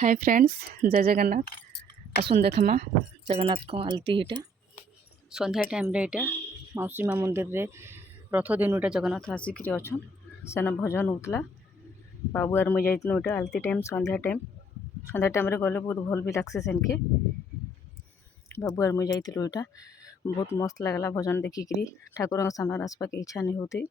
Hi friends, जय जगन्नाथ। आसुन देखमा जगन्नाथ को आलती इटा संध्या टाइम रे इटा मौसी माँ मंदिर रे रथ दिन इटा जगन्नाथ आसिक अच्छन सेना भजन होतला। बाबू आर मुझे जाइतनु इटा आलती टाइम संध्या टाइम रे गले बहुत भल भी लागसे सेनके। बाबू आर मुझे जाइतलु इटा बहुत मस्त लगला भजन देखिकरी ठाकुर का सामने आसपा के इच्छा नहीं होती।